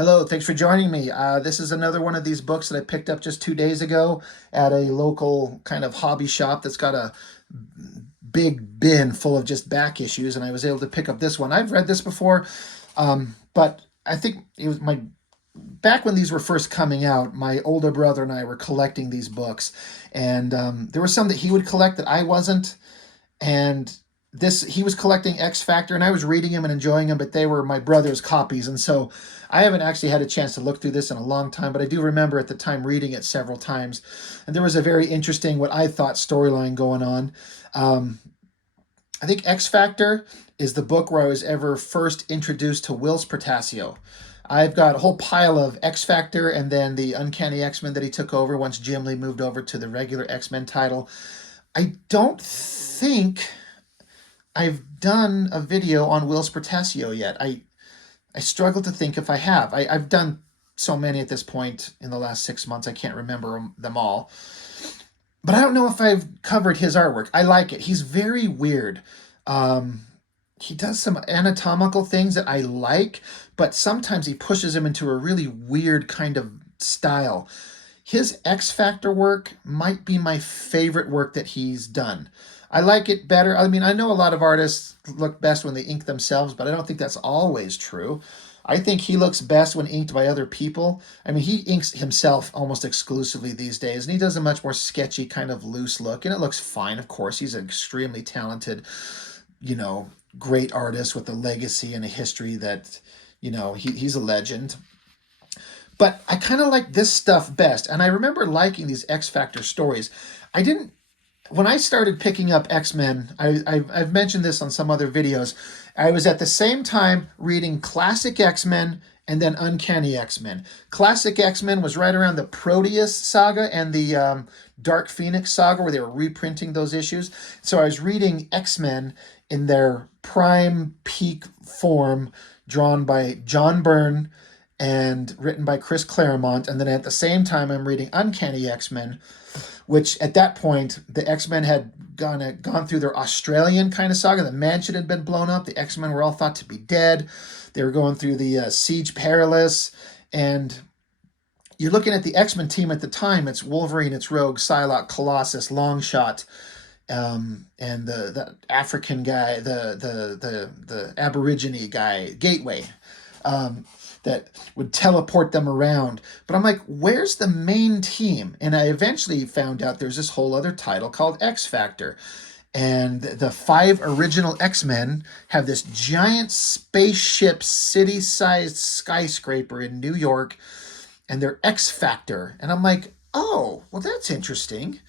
Hello, thanks for joining me. This is another one of these books that I picked up just 2 days ago at a local kind of hobby shop that's got a big bin full of just back issues, and I was able to pick up this one. I've read this before, but I think it was my back when these were first coming out. My older brother and I were collecting these books, and there were some that he would collect that I wasn't, and this he was collecting Xfactor, and I was reading them and enjoying them, but they were my brother's copies, and so I haven't actually had a chance to look through this in a long time, but I do remember at the time reading it several times, and there was a very interesting, what I thought, storyline going on. um, I think Xfactor is the book where I was ever first introduced to Whilce Portacio. I've got a whole pile of X-Factor and then the Uncanny X-Men that he took over once Jim Lee moved over to the regular X-Men title. I don't think I've done a video on Whilce Portacio yet. I struggle to think if I have. I've done so many at this point in the last 6 months, I can't remember them all. But I don't know if I've covered his artwork. I like it. He's very weird. Um, he does some anatomical things that I like, but sometimes he pushes him into a really weird kind of style. His X Factor work might be my favorite work that he's done. I like it better. I mean, I know a lot of artists look best when they ink themselves, but I don't think that's always true. I think he looks best when inked by other people. I mean, he inks himself almost exclusively these days, and he does a much more sketchy, kind of loose look, and it looks fine, of course. He's an extremely talented, you know, great artist with a legacy and a history that, he's a legend. But I kind of like this stuff best. And I remember liking these X Factor stories. I didn't, when I started picking up X-Men, I've mentioned this on some other videos. I was at the same time reading Classic X-Men and then Uncanny X-Men. Classic X-Men was right around the Proteus saga and the Dark Phoenix saga where they were reprinting those issues. So I was reading X-Men in their prime peak form, drawn by John Byrne and written by Chris Claremont. And then at the same time, I'm reading Uncanny X-Men, which at that point, the X-Men had gone through their Australian kind of saga. The mansion had been blown up. The X-Men were all thought to be dead. They were going through the Siege Perilous. And you're looking at the X-Men team at the time. It's Wolverine, it's Rogue, Psylocke, Colossus, Longshot, and the African guy, the Aborigine guy, Gateway. That would teleport them around. But I'm like, where's the main team? And I eventually found out there's this whole other title called X Factor. And the 5 original X-Men have this giant spaceship, city-sized skyscraper in New York, and they're X Factor. And I'm like, oh, well, that's interesting.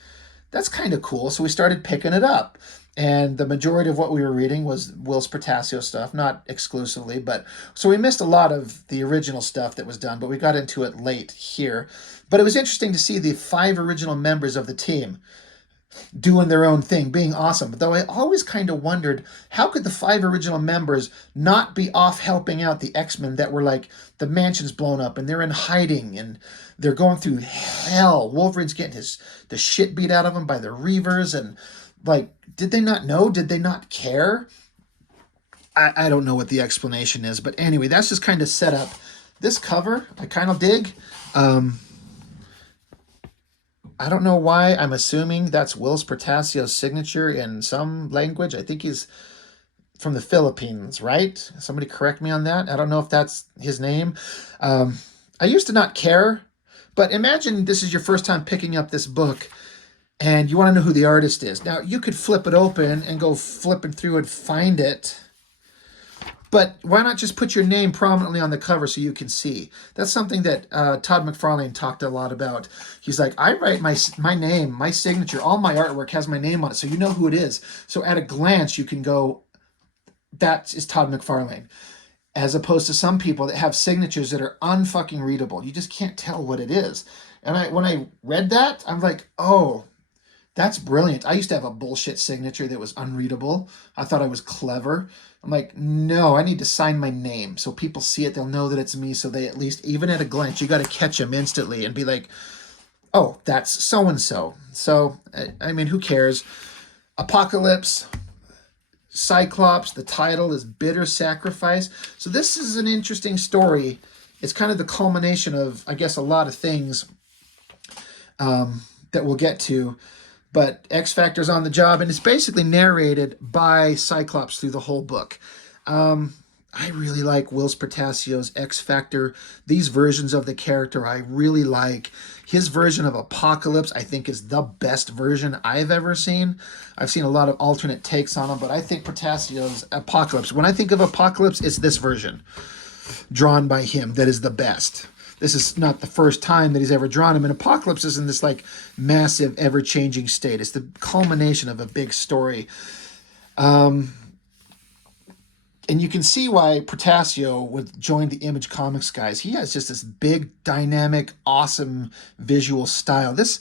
That's kind of cool. So we started picking it up. And the majority of what we were reading was Whilce Portacio stuff, not exclusively, but so we missed a lot of the original stuff that was done, but we got into it late here. But it was interesting to see the 5 original members of the team doing their own thing, being awesome. Though I always kind of wondered, how could the 5 original members not be off helping out the X-Men that were like, the mansion's blown up and they're in hiding and they're going through hell. Wolverine's getting the shit beat out of him by the Reavers, and like, did they not know? Did they not care? I don't know what the explanation is, but anyway, that's just kind of set up. This cover, I kind of dig. I don't know why. I'm assuming that's Whilce Portacio's signature in some language. I think he's from the Philippines, right? Somebody correct me on that. I don't know if that's his name. I used to not care, but imagine this is your first time picking up this book and you want to know who the artist is. Now, you could flip it open and go flipping through and find it. But why not just put your name prominently on the cover so you can see? That's something that Todd McFarlane talked a lot about. He's like, I write my name, my signature, all my artwork has my name on it, so you know who it is. So at a glance, you can go, that is Todd McFarlane. As opposed to some people that have signatures that are unfucking readable. You just can't tell what it is. And when I read that, I'm like, oh, that's brilliant. I used to have a bullshit signature that was unreadable. I thought I was clever. I'm like, no, I need to sign my name. So people see it, they'll know that it's me. So they at least, even at a glance, you got to catch them instantly and be like, oh, that's so-and-so. So, I mean, who cares? Apocalypse, Cyclops, the title is Bitter Sacrifice. So this is an interesting story it's kind of the culmination of, I guess, a lot of things that we'll get to. But Xfactor's on the job, and it's basically narrated by Cyclops through the whole book. I really like Whilce Portacio's Xfactor. These versions of the character I really like. His version of Apocalypse, I think, is the best version I've ever seen. I've seen a lot of alternate takes on him, but I think Portacio's Apocalypse, when I think of Apocalypse, it's this version drawn by him that is the best. This is not the first time that he's ever drawn him. And Apocalypse is in this like massive, ever-changing state. It's the culmination of a big story. And you can see why Portacio would join the Image Comics guys. He has just this big, dynamic, awesome visual style. This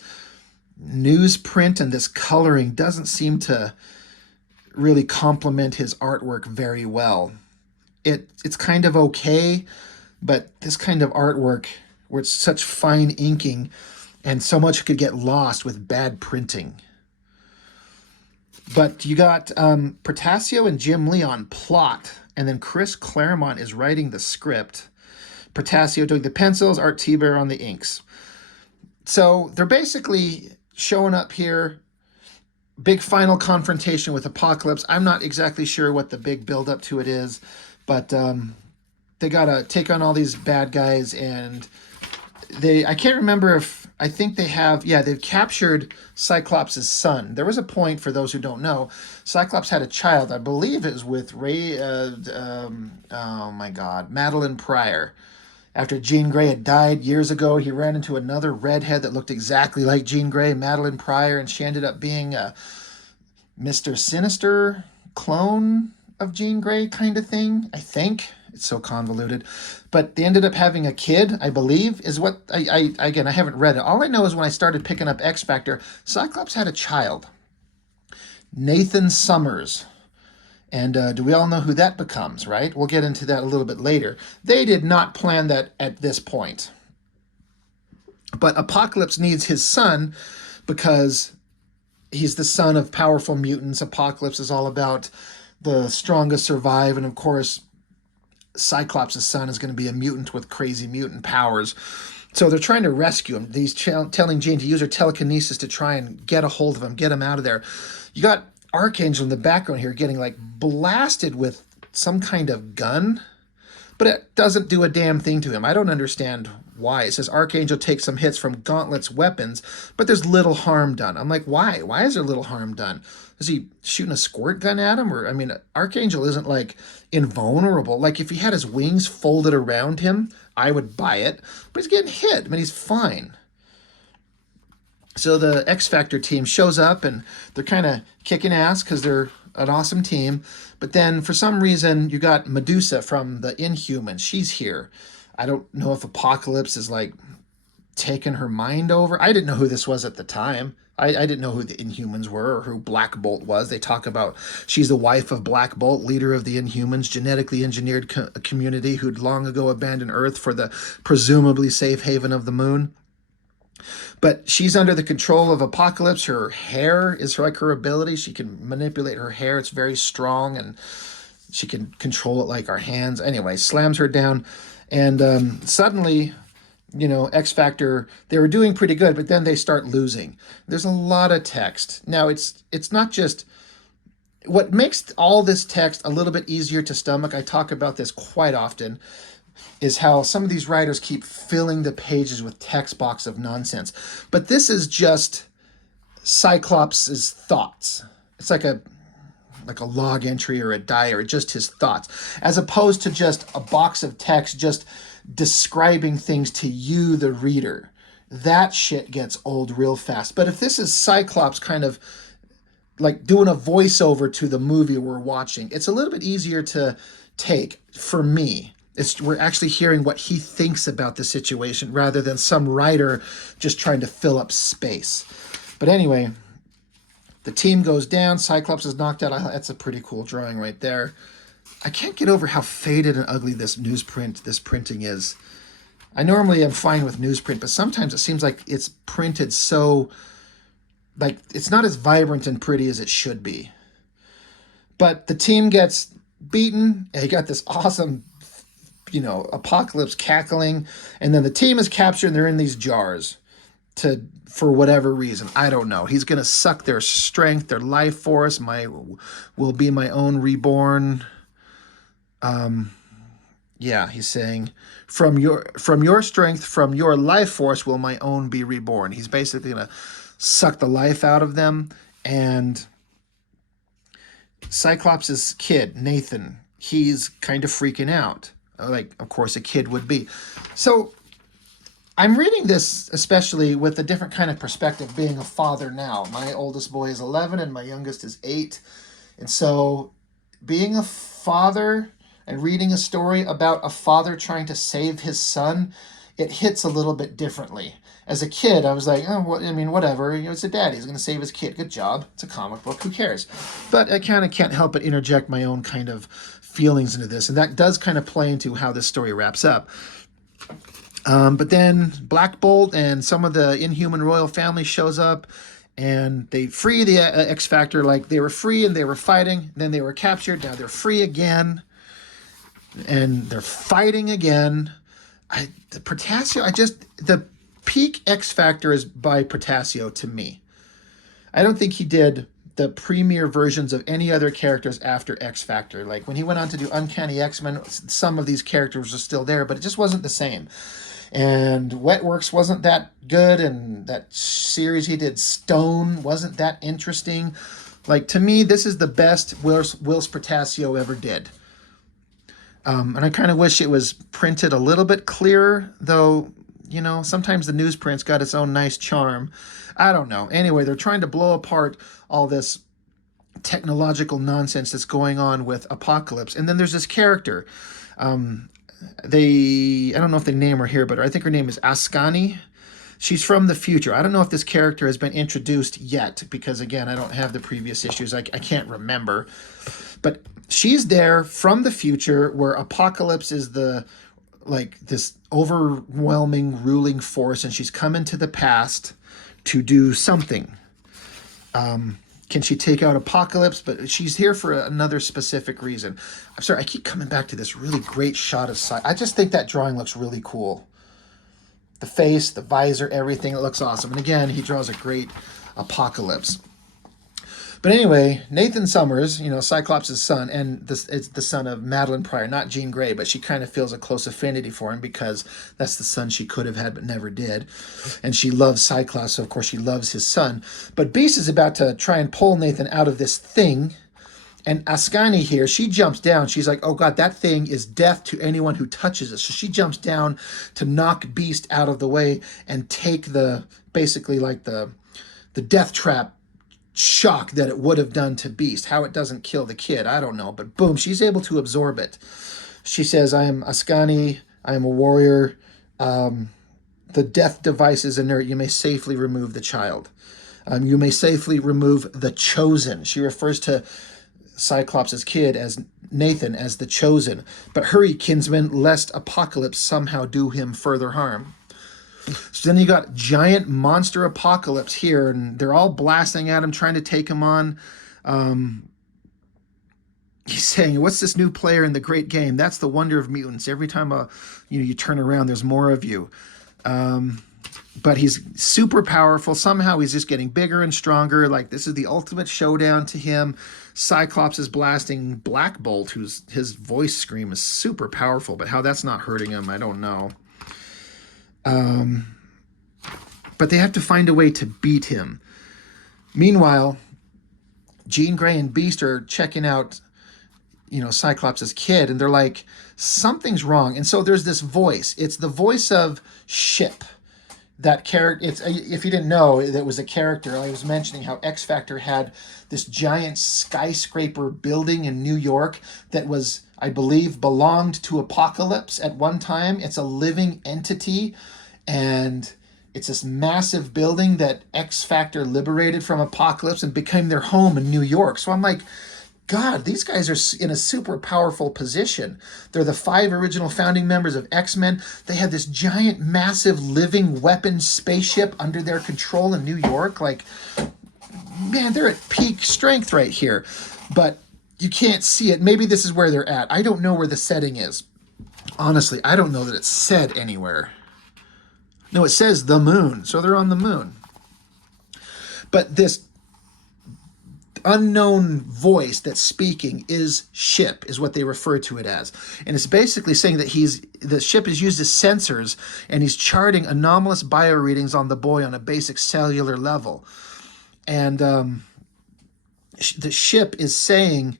newsprint and this coloring doesn't seem to really complement his artwork very well. It's kind of okay, but this kind of artwork where it's such fine inking and so much could get lost with bad printing. But you got Portacio and Jim Lee on plot, and then Chris Claremont is writing the script. Portacio doing the pencils, Art Thiebaud on the inks. So they're basically showing up here. Big final confrontation with Apocalypse. I'm not exactly sure what the big build-up to it is, but they got to take on all these bad guys, and I can't remember if, I think they have, yeah, they've captured Cyclops' son. There was a point, for those who don't know, Cyclops had a child, I believe it was with oh my God, Madeline Pryor. After Jean Grey had died years ago, he ran into another redhead that looked exactly like Jean Grey, Madeline Pryor, and she ended up being a Mr. Sinister clone of Jean Grey kind of thing, I think. It's so convoluted. But they ended up having a kid, I believe, is what, again, I haven't read it. All I know is when I started picking up Xfactor, Cyclops had a child, Nathan Summers. And do we all know who that becomes, right? We'll get into that a little bit later. They did not plan that at this point. But Apocalypse needs his son because he's the son of powerful mutants. Apocalypse is all about the strongest survive, and of course, Cyclops' son is going to be a mutant with crazy mutant powers. So they're trying to rescue him. He's telling Jean to use her telekinesis to try and get a hold of him, get him out of there. You got Archangel in the background here getting like blasted with some kind of gun, but it doesn't do a damn thing to him. I don't understand why. It says Archangel takes some hits from Gauntlet's weapons, but there's little harm done. I'm like, why? Why is there little harm done? Is he shooting a squirt gun at him? Or, I mean, Archangel isn't like invulnerable. Like if he had his wings folded around him, I would buy it, but he's getting hit. I mean, he's fine. So the Xfactor team shows up and they're kind of kicking ass because they're an awesome team. But then for some reason, you got Medusa from the Inhumans. She's here. I don't know if Apocalypse is like taking her mind over. I didn't know who this was at the time. I didn't know who the Inhumans were or who Black Bolt was. They talk about she's the wife of Black Bolt, leader of the Inhumans, genetically engineered community who'd long ago abandoned Earth for the presumably safe haven of the moon. But she's under the control of Apocalypse. Her hair is like her ability. She can manipulate her hair. It's very strong, and she can control it like our hands. Anyway, slams her down, and suddenly, you know, Xfactor, they were doing pretty good, but then they start losing. There's a lot of text. Now, it's not just... What makes all this text a little bit easier to stomach, I talk about this quite often, is how some of these writers keep filling the pages with text box of nonsense. But this is just Cyclops' thoughts. It's like a log entry or a diary, just his thoughts, as opposed to just a box of text just describing things to you, the reader. That shit gets old real fast. But if this is Cyclops kind of like doing a voiceover to the movie we're watching, it's a little bit easier to take for me. We're actually hearing what he thinks about the situation rather than some writer just trying to fill up space. But anyway, the team goes down. Cyclops is knocked out. That's a pretty cool drawing right there. I can't get over how faded and ugly this printing is. I normally am fine with newsprint, but sometimes it seems like it's printed so, like, it's not as vibrant and pretty as it should be. But the team gets beaten, and you got this awesome Apocalypse cackling, and then the team is captured and they're in these jars for whatever reason. I don't know. He's gonna suck their strength, their life force. Will be my own reborn. Yeah, he's saying, from your strength, from your life force, will my own be reborn. He's basically gonna suck the life out of them. And Cyclops' kid, Nathan, he's kind of freaking out, like of course a kid would be. So I'm reading this especially with a different kind of perspective, being a father now. My oldest boy is 11 and my youngest is 8. And so being a father and reading a story about a father trying to save his son, it hits a little bit differently. As a kid, I was like, oh, whatever. It's a dad. He's going to save his kid. Good job. It's a comic book. Who cares? But I kind of can't help but interject my own kind of feelings into this. And that does kind of play into how this story wraps up. But then Black Bolt and some of the Inhuman royal family shows up, and they free the X-Factor. Like, they were free and they were fighting. Then they were captured. Now they're free again. And they're fighting again. The peak X-Factor is by Portacio to me. I don't think he did the premier versions of any other characters after X-Factor. Like, when he went on to do Uncanny X-Men, some of these characters are still there, but it just wasn't the same. And Wetworks wasn't that good, and that series he did, Stone, wasn't that interesting. Like, to me, this is the best Whilce Portacio ever did. And I kind of wish it was printed a little bit clearer, though, sometimes the newsprint's got its own nice charm. I don't know. Anyway, they're trying to blow apart all this technological nonsense that's going on with Apocalypse. And then there's this character. I don't know if they name her here, but I think her name is Ascani. She's from the future. I don't know if this character has been introduced yet, because, again, I don't have the previous issues. I can't remember. But she's there from the future, where Apocalypse is this overwhelming ruling force, and she's come into the past to do something. Can she take out Apocalypse? But she's here for another specific reason. I'm sorry, I keep coming back to this really great shot of I just think that drawing looks really cool. The face, the visor, everything, it looks awesome. And again, he draws a great Apocalypse. But anyway, Nathan Summers, Cyclops' son, and it's the son of Madeline Pryor, not Jean Grey, but she kind of feels a close affinity for him because that's the son she could have had but never did. And she loves Cyclops, so of course she loves his son. But Beast is about to try and pull Nathan out of this thing. And Ascani here, she jumps down. She's like, oh God, that thing is death to anyone who touches it. So she jumps down to knock Beast out of the way and take basically the death trap shock that it would have done to Beast. How it doesn't kill the kid, I don't know. But boom, she's able to absorb it. She says, I am Ascani. I am a warrior. The death device is inert. You may safely remove the child. You may safely remove the chosen. She refers to Cyclops' kid as Nathan as the chosen. But hurry, kinsman, lest Apocalypse somehow do him further harm. So then you got giant monster Apocalypse here, and they're all blasting at him, trying to take him on. He's saying, what's this new player in the great game? That's the wonder of mutants. Every time you turn around, there's more of you. But he's super powerful. Somehow he's just getting bigger and stronger. Like, this is the ultimate showdown to him. Cyclops is blasting Black Bolt, his voice scream is super powerful, but how that's not hurting him, I don't know. But they have to find a way to beat him. Meanwhile, Jean Grey and Beast are checking out, Cyclops' kid, and they're like, something's wrong. And so there's this voice. It's the voice of Ship. That character, if you didn't know, that was a character. I was mentioning how X-Factor had this giant skyscraper building in New York that was, I believe, belonged to Apocalypse at one time. It's a living entity, and it's this massive building that X-Factor liberated from Apocalypse and became their home in New York. So I'm like, God, these guys are in a super powerful position. They're the 5 original founding members of X-Men. They had this giant, massive, living weapon spaceship under their control in New York. Like, man, they're at peak strength right here. But you can't see it. Maybe this is where they're at. I don't know where the setting is. Honestly, I don't know that it's said anywhere. No, it says the moon, so they're on the moon. But this unknown voice that's speaking is ship, is what they refer to it as. And it's basically saying that the ship is used as sensors, and he's charting anomalous bio readings on the boy on a basic cellular level. And the ship is saying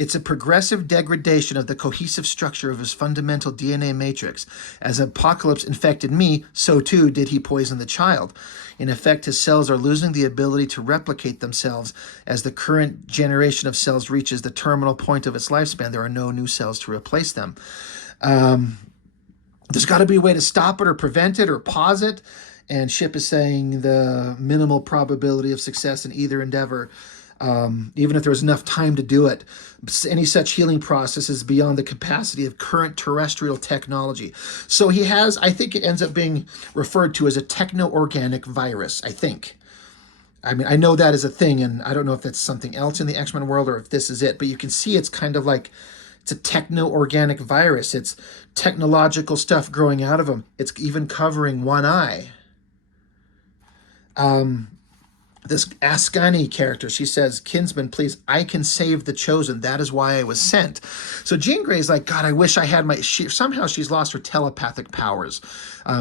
it's a progressive degradation of the cohesive structure of his fundamental DNA matrix. As Apocalypse infected me, so too did he poison the child. In effect, his cells are losing the ability to replicate themselves. As the current generation of cells reaches the terminal point of its lifespan, there are no new cells to replace them. There's got to be a way to stop it or prevent it or pause it. And Ship is saying the minimal probability of success in either endeavor, even if there's enough time to do it. Any such healing process is beyond the capacity of current terrestrial technology. So he has, I think it ends up being referred to as a techno-organic virus, I think. I mean, I know that is a thing, and I don't know if that's something else in the X-Men world or if this is it, but you can see it's kind of like, it's a techno-organic virus. It's technological stuff growing out of him. It's even covering one eye. This Ascani character, she says, "Kinsman, please, I can save the chosen. That is why I was sent." So Jean Grey's like, God, I wish I had somehow she's lost her telepathic powers.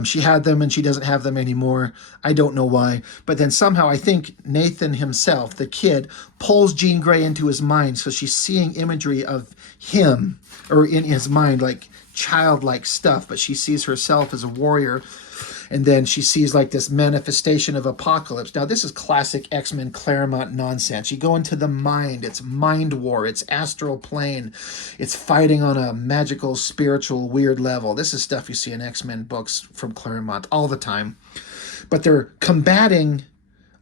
She had them and she doesn't have them anymore. I don't know why. But then somehow I think Nathan himself, the kid, pulls Jean Grey into his mind. So she's seeing imagery of him, or in his mind, like childlike stuff. But she sees herself as a warrior. And then she sees like this manifestation of Apocalypse. Now, this is classic X-Men Claremont nonsense. You go into the mind. It's mind war. It's astral plane. It's fighting on a magical, spiritual, weird level. This is stuff you see in X-Men books from Claremont all the time. But they're combating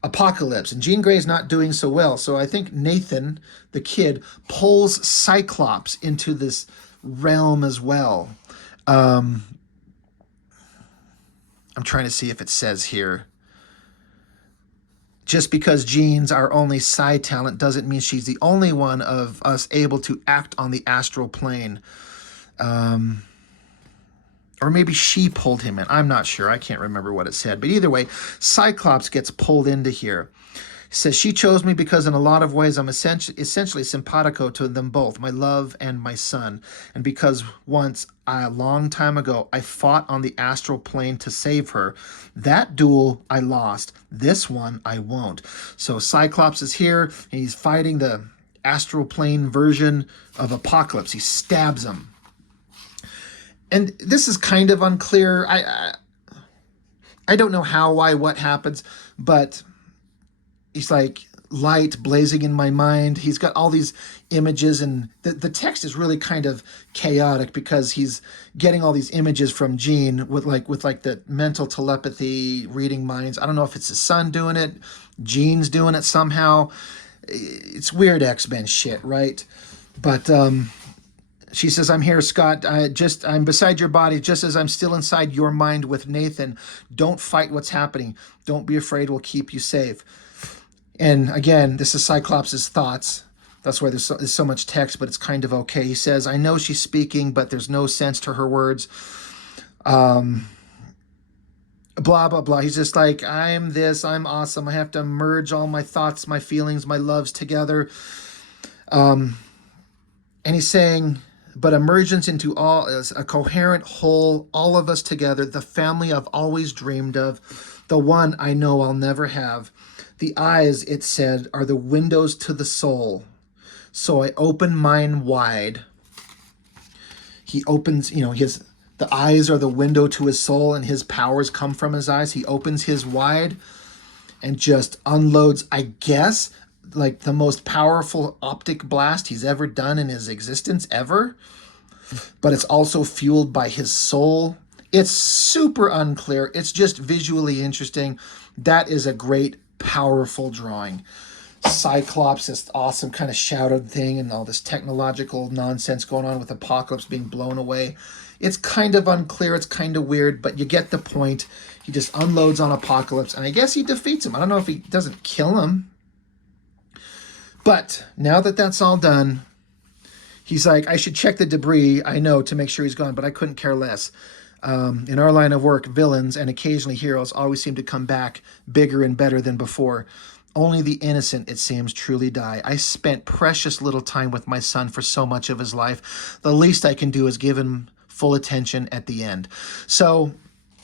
Apocalypse. And Jean Grey's not doing so well. So I think Nathan, the kid, pulls Cyclops into this realm as well. I'm trying to see if it says here. Just because Jean's our only psi talent doesn't mean she's the only one of us able to act on the astral plane. Or maybe she pulled him in. I'm not sure. I can't remember what it said. But either way, Cyclops gets pulled into here. He says, she chose me because in a lot of ways I'm essentially simpatico to them both, my love and my son. And because once, a long time ago, I fought on the astral plane to save her. That duel I lost. This one I won't. So Cyclops is here, and he's fighting the astral plane version of Apocalypse. He stabs him. And this is kind of unclear. I don't know how, why, what happens, but he's like, light blazing in my mind. He's got all these images, and the text is really kind of chaotic because he's getting all these images from Jean with like the mental telepathy, reading minds. I don't know if it's his son doing it, Jean's doing it somehow. It's weird X-Men shit, right? But she says, I'm here, Scott. I'm beside your body just as I'm still inside your mind with Nathan. Don't fight what's happening. Don't be afraid. We'll keep you safe. And again, this is Cyclops' thoughts. That's why there's so much text, but it's kind of okay. He says, I know she's speaking, but there's no sense to her words. Blah, blah, blah. He's just like, I'm this, I'm awesome. I have to merge all my thoughts, my feelings, my loves together. And he's saying, but emergence into all is a coherent whole, all of us together, the family I've always dreamed of, the one I know I'll never have. The eyes, it said, are the windows to the soul. So I open mine wide. He opens, the eyes are the window to his soul, and his powers come from his eyes. He opens his wide and just unloads, I guess, like the most powerful optic blast he's ever done in his existence ever. But it's also fueled by his soul. It's super unclear. It's just visually interesting. That is a great, powerful drawing. Cyclops, this awesome kind of shouted thing, and all this technological nonsense going on with Apocalypse being blown away. It's kind of unclear. It's kind of weird, but you get the point. He just unloads on Apocalypse, and I guess he defeats him. I don't know if he doesn't kill him. But now that that's all done, He's like, I should check the debris, I know, to make sure he's gone, but I couldn't care less. In our line of work, villains and occasionally heroes always seem to come back bigger and better than before. Only the innocent, it seems, truly die. I spent precious little time with my son for so much of his life. The least I can do is give him full attention at the end. So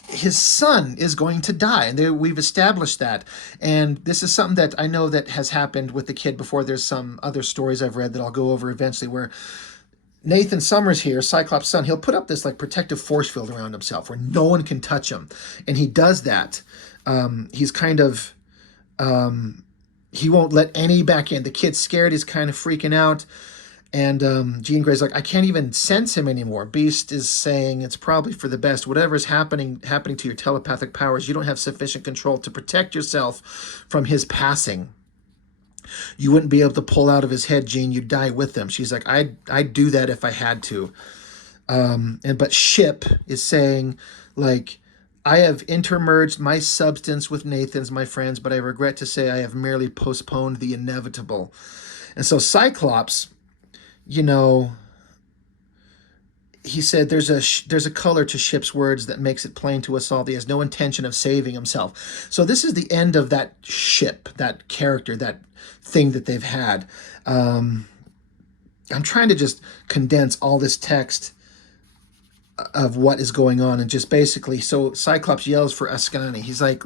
his son is going to die, and we've established that. And this is something that I know that has happened with the kid before. There's some other stories I've read that I'll go over eventually, where Nathan Summers here, Cyclops' son, he'll put up this like protective force field around himself where no one can touch him. And he does that. He's kind of, he won't let any back in. The kid's scared. He's kind of freaking out. And Jean Grey's like, I can't even sense him anymore. Beast is saying it's probably for the best. Whatever is happening to your telepathic powers, you don't have sufficient control to protect yourself from his passing. You wouldn't be able to pull out of his head, Jean. You'd die with him. She's like, I'd do that if I had to. But Ship is saying, like, I have intermerged my substance with Nathan's, my friends, but I regret to say I have merely postponed the inevitable. And so Cyclops, you know, he said there's a color to Ship's words that makes it plain to us all that he has no intention of saving himself. So this is the end of that Ship, that character, that thing that they've had. I'm trying to just condense all this text of what is going on, and just basically, so Cyclops yells for Ascani. He's like,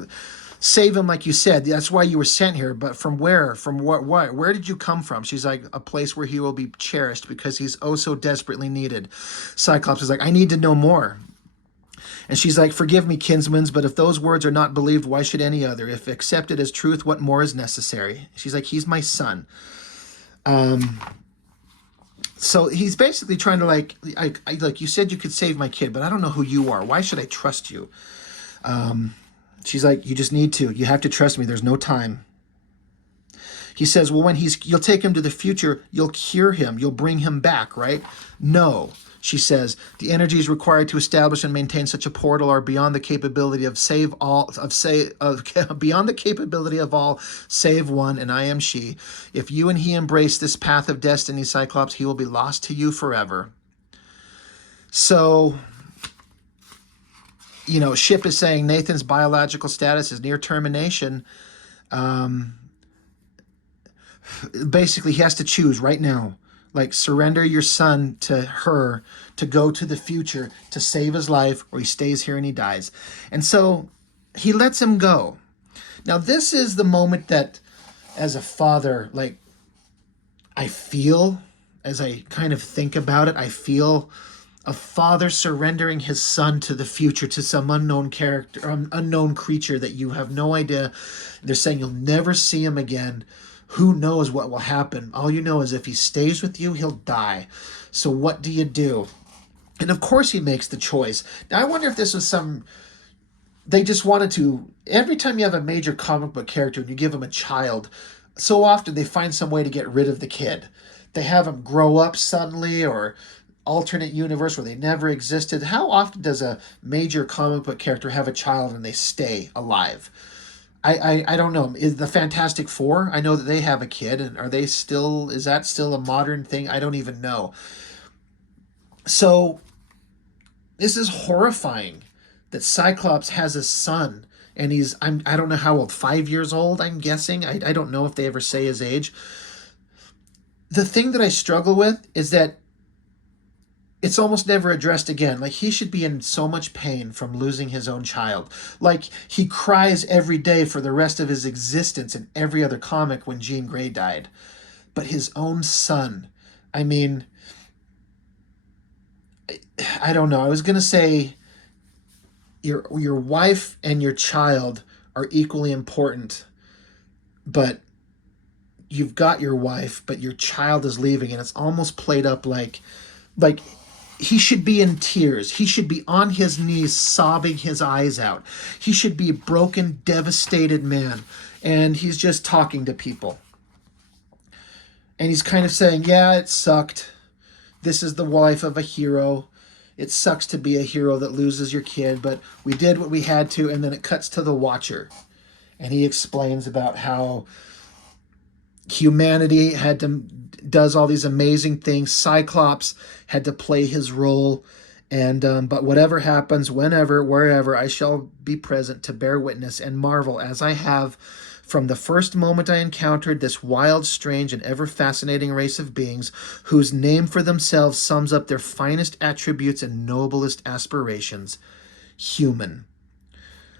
save him, like you said. That's why you were sent here. But from where? From what? Where did you come from? She's like, a place where he will be cherished because he's oh so desperately needed. Cyclops is like, I need to know more. And she's like, forgive me, kinsmans, but if those words are not believed, why should any other? If accepted as truth, what more is necessary? She's like, he's my son. So he's basically trying to like you said you could save my kid, but I don't know who you are. Why should I trust you? She's like, you just need to. You have to trust me. There's no time. He says, well, when you'll take him to the future, you'll cure him. You'll bring him back, right? No, she says, the energies required to establish and maintain such a portal are beyond the capability of beyond the capability of all save one, and I am she. If you and he embrace this path of destiny, Cyclops, he will be lost to you forever. So, you know, Ship is saying Nathan's biological status is near termination. Basically, he has to choose right now. Like, surrender your son to her to go to the future to save his life, or he stays here and he dies. And so he lets him go. Now, this is the moment that, as a father, like, I feel, as I kind of think about it, I feel a father surrendering his son to the future, to some unknown character, unknown creature that you have no idea. They're saying you'll never see him again. Who knows what will happen? All you know is if he stays with you, he'll die. So what do you do? And of course he makes the choice. Now I wonder if this was they just wanted to, every time you have a major comic book character and you give him a child, so often they find some way to get rid of the kid. They have him grow up suddenly, or alternate universe where they never existed. How often does a major comic book character have a child and they stay alive? I don't know. Is the Fantastic Four? I know that they have a kid, and is that still a modern thing? I don't even know. So this is horrifying that Cyclops has a son, and I don't know how old, 5 years old, I'm guessing. I don't know if they ever say his age. The thing that I struggle with is that it's almost never addressed again. Like, he should be in so much pain from losing his own child. Like, he cries every day for the rest of his existence in every other comic when Jean Grey died. But his own son, I mean, I don't know. I was going to say your wife and your child are equally important, but you've got your wife, but your child is leaving, and it's almost played up like he should be in tears. He should be on his knees sobbing his eyes out. He should be a broken, devastated man. And he's just talking to people. And he's kind of saying, yeah, it sucked. This is the life of a hero. It sucks to be a hero that loses your kid, but we did what we had to. And then it cuts to the Watcher. And he explains about how humanity had to does all these amazing things. Cyclops had to play his role, and but whatever happens, whenever, wherever, I shall be present to bear witness and marvel as I have from the first moment I encountered this wild, strange, and ever fascinating race of beings whose name for themselves sums up their finest attributes and noblest aspirations: human.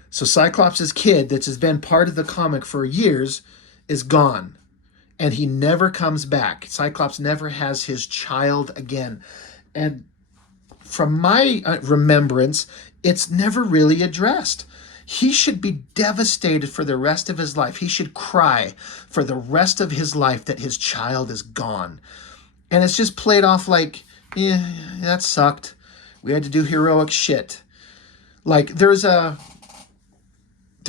So Cyclops' kid, that has been part of the comic for years, is gone. And he never comes back. Cyclops never has his child again. And from my remembrance, it's never really addressed. He should be devastated for the rest of his life. He should cry for the rest of his life that his child is gone. And it's just played off like, yeah, that sucked. We had to do heroic shit. Like there's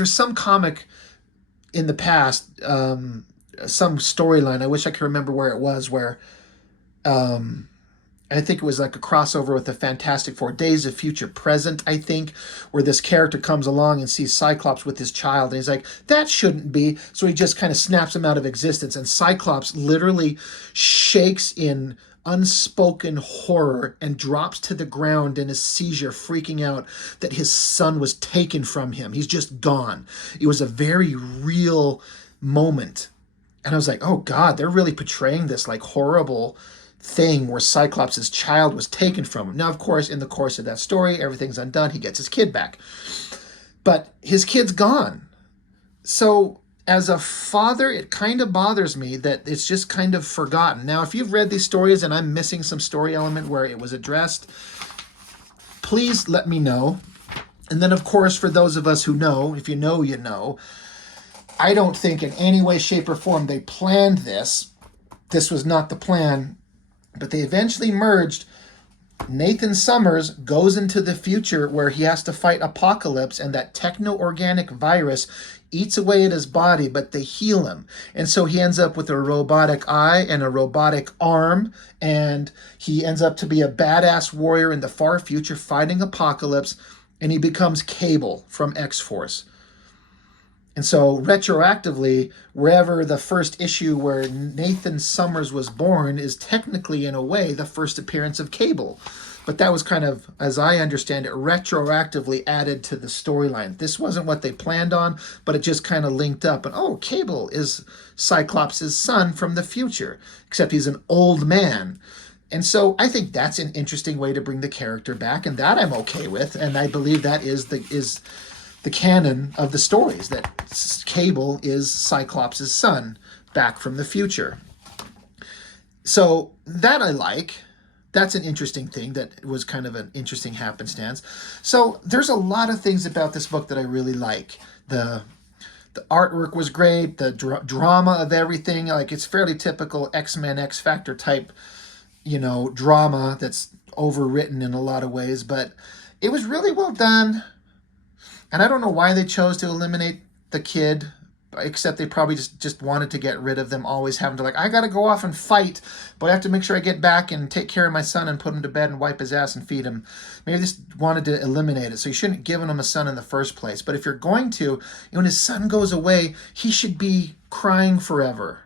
some comic in the past, some storyline. I wish I could remember where it was, where I think it was like a crossover with the Fantastic Four, Days of Future Present, I think, where this character comes along and sees Cyclops with his child, and he's like, that shouldn't be. So he just kind of snaps him out of existence, and Cyclops literally shakes in unspoken horror and drops to the ground in a seizure, freaking out that his son was taken from him. He's just gone. It was a very real moment. And I was like, oh God, they're really portraying this like horrible thing where Cyclops' child was taken from him. Now, of course, in the course of that story, everything's undone. He gets his kid back. But his kid's gone. So as a father, it kind of bothers me that it's just kind of forgotten. Now, if you've read these stories and I'm missing some story element where it was addressed, please let me know. And then, of course, for those of us who know, if you know, you know, I don't think in any way, shape, or form they planned this. This was not the plan. But they eventually merged. Nathan Summers goes into the future where he has to fight Apocalypse, and that techno-organic virus eats away at his body, but they heal him. And so he ends up with a robotic eye and a robotic arm, and he ends up to be a badass warrior in the far future fighting Apocalypse, and he becomes Cable from X-Force. And so retroactively, wherever the first issue where Nathan Summers was born is technically, in a way, the first appearance of Cable. But that was kind of, as I understand it, retroactively added to the storyline. This wasn't what they planned on, but it just kind of linked up. And oh, Cable is Cyclops' son from the future, except he's an old man. And so I think that's an interesting way to bring the character back, and that I'm okay with. And I believe that is the canon of the stories, that Cable is Cyclops' son back from the future. So that I like. That's an interesting thing. That was kind of an interesting happenstance. So there's a lot of things about this book that I really like. The artwork was great. The drama of everything, like it's fairly typical X-Men, Xfactor type, drama that's overwritten in a lot of ways, but it was really well done. And I don't know why they chose to eliminate the kid, except they probably just wanted to get rid of them always having to I got to go off and fight, but I have to make sure I get back and take care of my son and put him to bed and wipe his ass and feed him. Maybe they just wanted to eliminate it. So you shouldn't have given him a son in the first place. But if you're going to, when his son goes away, he should be crying forever.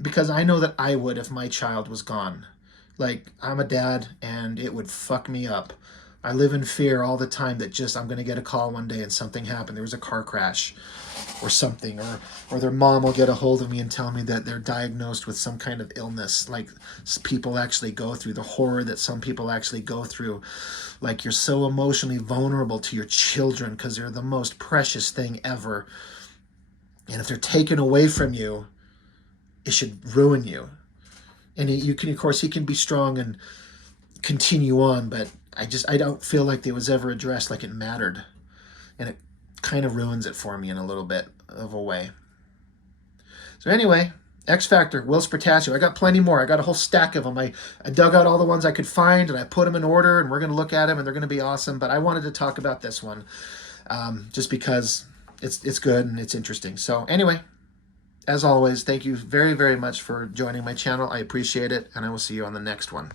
Because I know that I would if my child was gone. I'm a dad and it would fuck me up. I live in fear all the time that I'm going to get a call one day and something happened. There was a car crash or something, or their mom will get a hold of me and tell me that they're diagnosed with some kind of illness, like people actually go through, the horror that some people actually go through. Like you're so emotionally vulnerable to your children because they're the most precious thing ever. And if they're taken away from you, it should ruin you. And you can, of course, he can be strong and continue on, but I don't feel like it was ever addressed like it mattered. And it kind of ruins it for me in a little bit of a way. So anyway, Xfactor, Whilce Portacio. I got plenty more. I got a whole stack of them. I dug out all the ones I could find, and I put them in order, and we're going to look at them, and they're going to be awesome. But I wanted to talk about this one just because it's good and it's interesting. So anyway, as always, thank you very, very much for joining my channel. I appreciate it, and I will see you on the next one.